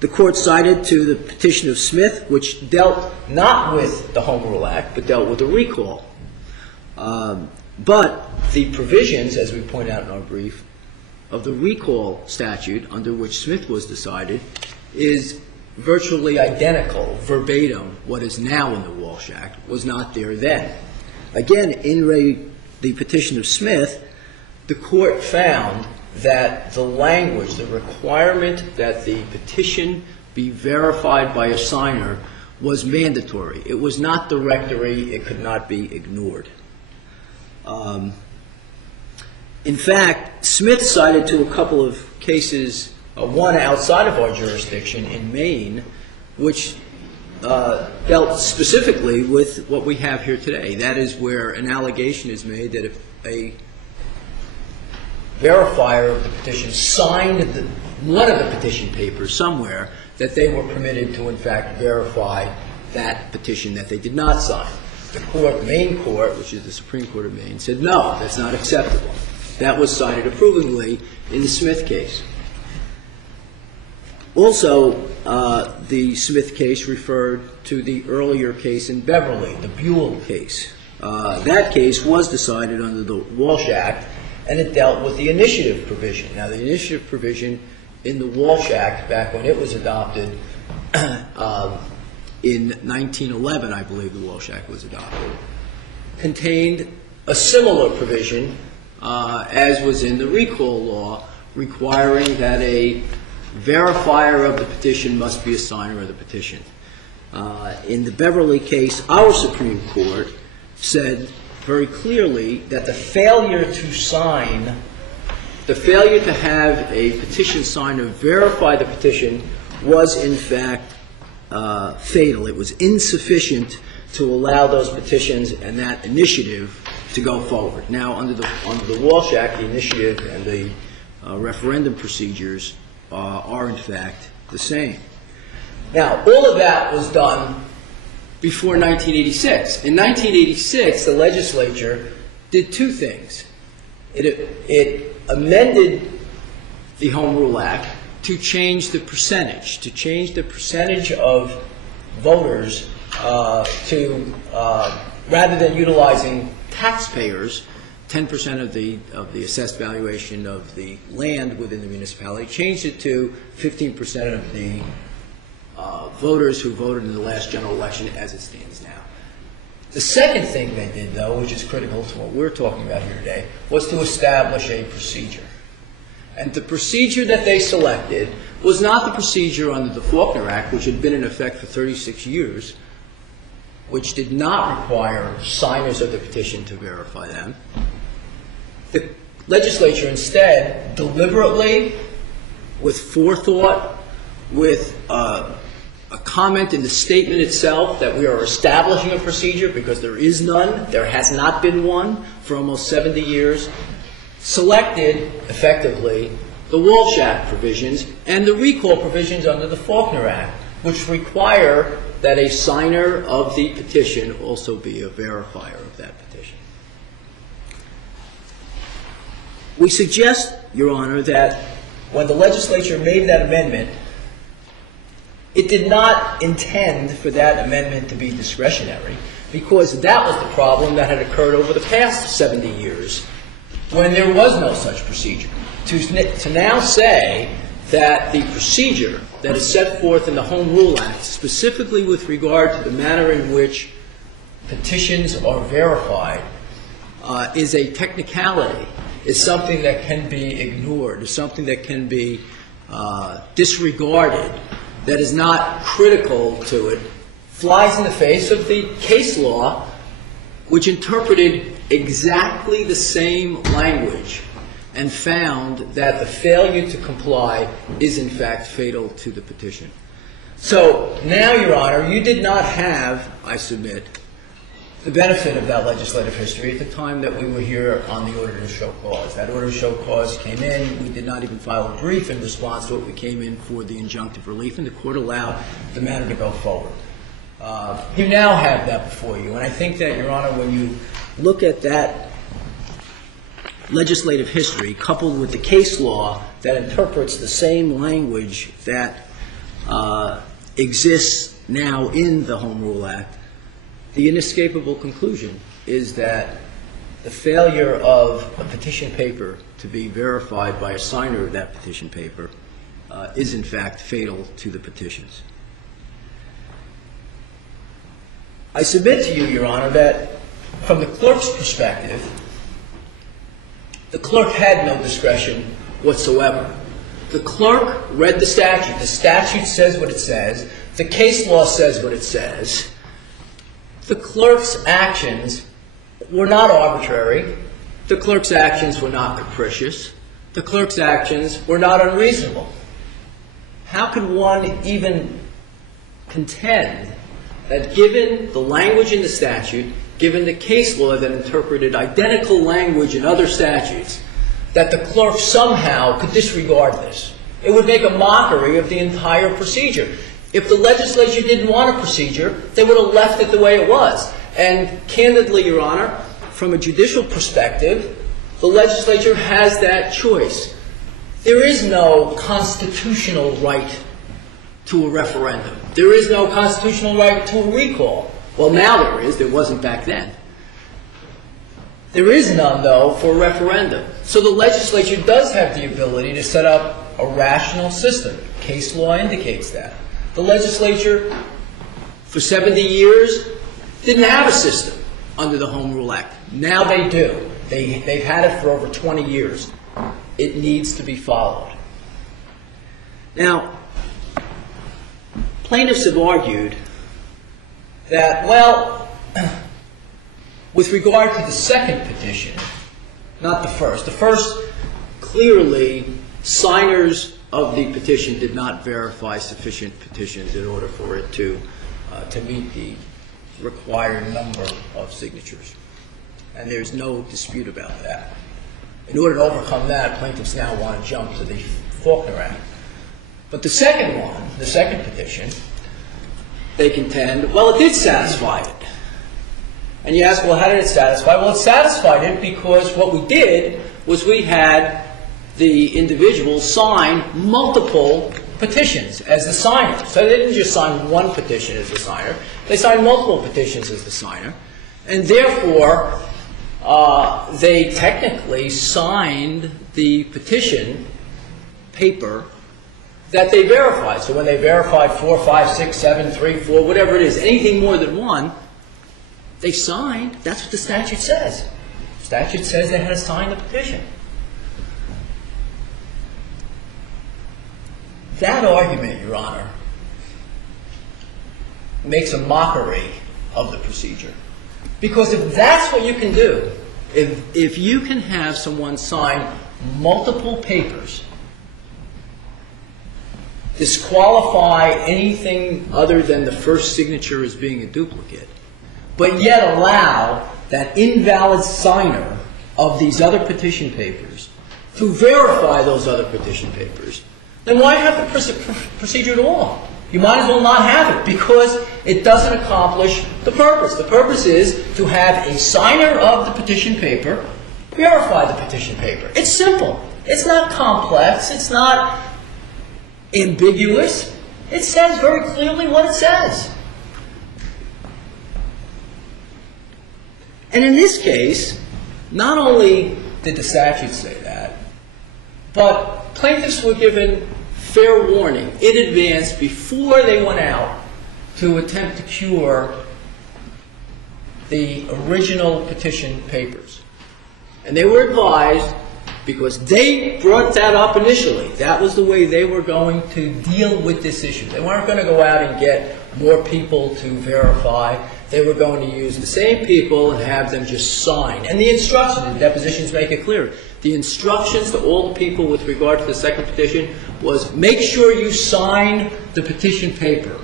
The Court cited to the petition of Smith, which dealt not with the Home Rule Act, but dealt with the recall. But the provisions, as we point out in our brief, of the recall statute under which Smith was decided is virtually identical, verbatim, what is now in the Walsh Act was not there then. Again, in the petition of Smith, the Court found that the language, the requirement that the petition be verified by a signer was mandatory. It was not directory. It could not be ignored. In fact, Smith cited to a couple of cases, one outside of our jurisdiction in Maine, which dealt specifically with what we have here today. That is where an allegation is made that if a verifier of the petition signed one of the petition papers somewhere, that they were permitted to, in fact, verify that petition that they did not sign. The Maine Court, which is the Supreme Court of Maine, said, no, that's not acceptable. That was cited approvingly in the Smith case. Also, the Smith case referred to the earlier case in Beverly, the Buell case. That case was decided under the Walsh Act, and it dealt with the initiative provision. Now, the initiative provision in the Walsh Act, back when it was adopted in 1911, I believe the Walsh Act was adopted, contained a similar provision as was in the recall law, requiring that a verifier of the petition must be a signer of the petition. In the Beverly case, our Supreme Court said very clearly that the failure to sign, the failure to have a petition signer verify the petition was, in fact, fatal. It was insufficient to allow those petitions and that initiative to go forward. Now, under the Walsh Act, the initiative and the referendum procedures are, in fact, the same. Now, all of that was done before 1986. In 1986, the legislature did two things. It amended the Home Rule Act to change the percentage of voters rather than utilizing taxpayers, 10% of the assessed valuation of the land within the municipality, changed it to 15% of the voters who voted in the last general election as it stands now. The second thing they did, though, which is critical to what we're talking about here today, was to establish a procedure. And the procedure that they selected was not the procedure under the Faulkner Act, which had been in effect for 36 years, which did not require signers of the petition to verify them. The legislature instead deliberately, with forethought, with a comment in the statement itself that we are establishing a procedure because there is none, there has not been one for almost 70 years, selected, effectively, the Walsh Act provisions and the recall provisions under the Faulkner Act, which require that a signer of the petition also be a verifier of that petition. We suggest, Your Honor, that when the legislature made that amendment, it did not intend for that amendment to be discretionary, because that was the problem that had occurred over the past 70 years when there was no such procedure. To now say that the procedure that is set forth in the Home Rule Act, specifically with regard to the manner in which petitions are verified, is a technicality, is something that can be ignored, is something that can be disregarded, that is not critical to it, flies in the face of the case law, which interpreted exactly the same language and found that the failure to comply is, in fact, fatal to the petition. So now, Your Honor, you did not have, I submit, the benefit of that legislative history at the time that we were here on the order to show cause. That order to show cause came in. We did not even file a brief in response to it. We came in for the injunctive relief, and the Court allowed the matter to go forward. You now have that before you, and I think that, Your Honor, when you look at that legislative history coupled with the case law that interprets the same language that exists now in the Home Rule Act, the inescapable conclusion is that the failure of a petition paper to be verified by a signer of that petition paper is in fact fatal to the petitions. I submit to you, Your Honor, that from the clerk's perspective, the clerk had no discretion whatsoever. The clerk read the statute. The statute says what it says. The case law says what it says. The clerk's actions were not arbitrary. The clerk's actions were not capricious. The clerk's actions were not unreasonable. How can one even contend that given the language in the statute, given the case law that interpreted identical language in other statutes, that the clerk somehow could disregard this? It would make a mockery of the entire procedure. If the legislature didn't want a procedure, they would have left it the way it was. And candidly, Your Honor, from a judicial perspective, the legislature has that choice. There is no constitutional right to a referendum. There is no constitutional right to a recall. Well, now there is. There wasn't back then. There is none, though, for a referendum. So the legislature does have the ability to set up a rational system. Case law indicates that. The legislature, for 70 years, didn't have a system under the Home Rule Act. Now they do. They've had it for over 20 years. It needs to be followed. Now, plaintiffs have argued that, well, with regard to the second petition, not the first clearly signers of the petition did not verify sufficient petitions in order for it to meet the required number of signatures. And there's no dispute about that. In order to overcome that, plaintiffs now want to jump to the Faulkner Act. But the second one, the second petition, they contend, well, it did satisfy it. And you ask, well, how did it satisfy? Well, it satisfied it because what we did was we had the individual sign multiple petitions as the signer. So they didn't just sign one petition as the signer. They signed multiple petitions as the signer. And therefore, they technically signed the petition paper that they verified. So when they verified 4, 5, 6, 7, 3, 4, whatever it is, anything more than one, they signed. That's what the statute says. The statute says they had to sign the petition. That argument, Your Honor, makes a mockery of the procedure. Because if that's what you can do, if you can have someone sign multiple papers, disqualify anything other than the first signature as being a duplicate, but yet allow that invalid signer of these other petition papers to verify those other petition papers, then why have the procedure at all? You might as well not have it because it doesn't accomplish the purpose. The purpose is to have a signer of the petition paper verify the petition paper. It's simple. It's not complex. It's not ambiguous. It says very clearly what it says. And in this case, not only did the statute say that, but plaintiffs were given fair warning in advance before they went out to attempt to cure the original petition papers. And they were advised, because they brought that up initially, that was the way they were going to deal with this issue. They weren't going to go out and get more people to verify. They were going to use the same people and have them just sign. And the instructions, the depositions make it clear. The instructions to all the people with regard to the second petition was make sure you sign the petition paper.